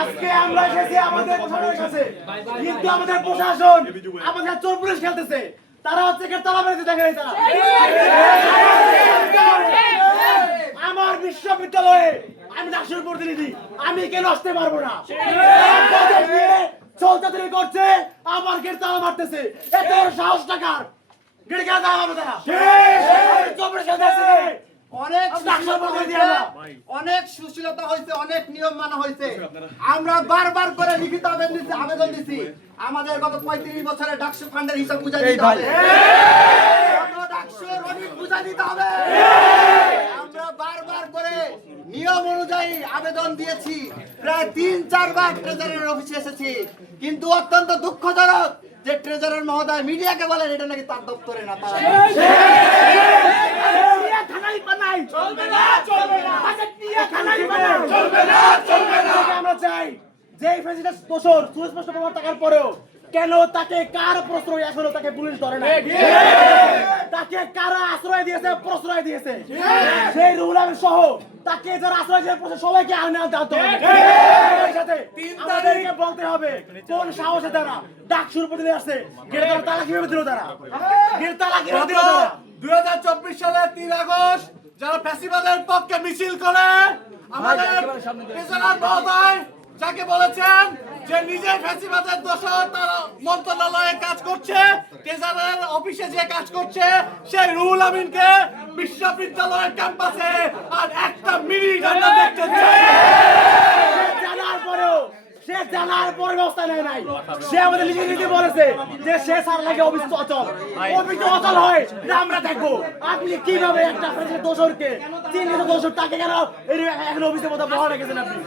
আজকে আমরা এসেছি আমাদের প্রশাসনের কাছে, কিন্তু আমাদের প্রশাসন আমাদের চোর পুলিশ খেলতেছে। তারা হচ্ছে তালা মেরেছে, দেখেন তারা আমার বিশ্ববিদ্যালয়ে আমি ডাকসুর প্রতিনিধি, আমি কেন আসতে পারবো না? চলচাতুরি করছে, আমার গেট তালা মারতেছে, এত সাহস টাকার গেট কেন তালা মারবে তারা? অনেক সুশীলতা হয়েছে, অনেক নিয়ম মানা হয়েছে। আমরা বারবার করে লিখিত আবেদন দিছি, আমাদের গত 35 বছরে ডাকসু ফান্ডের হিসাব বুঝাই দিতে হবে। ডাকসুর অনেক বুঝাই দিতে হবে। আমরা বারবার করে নিয়ম অনুযায়ী আবেদন দিয়েছি, প্রায় 3-4 বার ট্রেজারার অফিসে এসেছি, কিন্তু অত্যন্ত দুঃখজনক যে ট্রেজারার মহোদয় মিডিয়াকে বলেন এটা নাকি তার দপ্তরে না। তারা আমরা চাই যে প্রেসিডেন্ট দোষর সুস্পষ্ট প্রমাণ থাকার পরেও কেন তাকে কার প্রশ্রয় এখনো তাকে পুলিশ ধরে না? তাকে কারা আশ্রয় দিয়েছে, প্রশ্রয় দিয়েছে? সেই রুহুল আমিন সহ তাকে যারা আশ্রয় দিয়েছে সবাইকে আইনে আনতে হবে। আমাদেরকে বলতে হবে কোন সাহসে তারা ডাকসুর প্রতিনিধি আসছে, গেটে তালা কিভাবে দিল তারা? গেটে তালা কিভাবে দিল তারা? 2024 সালের 3 আগস্ট যারা ফ্যাসিবাদের পক্ষে মিছিল করে আমাদের প্রেসিডেন্ট মহোদয় যাকে বলেছেন যে নিজে ফ্যাসিবাদের দোষর, তারা মন্ত্রণালয়ে কাজ করছে, ট্রেজারার অফিসে যে কাজ করছে, সেই রুহুল আমিনকে বিশ্ববিদ্যালয়ের ক্যাম্পাসে আর একটা মিনিট আমরা দেখতে চাই। সে জানার পর ব্যবস্থা নেয় নাই। সে আমাদের লিখে বলেছে যে সে সার লাগে অফিস অচল, অফিস অচল হয় না আমরা দেখবো। আপনি কিভাবে একটা দোষরকে চিহ্নিত দোষর তাকে কেন এখন অফিসের মধ্যে বহাল রেখেছেন? আপনি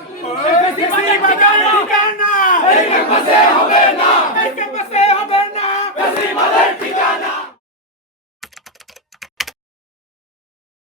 হবে না,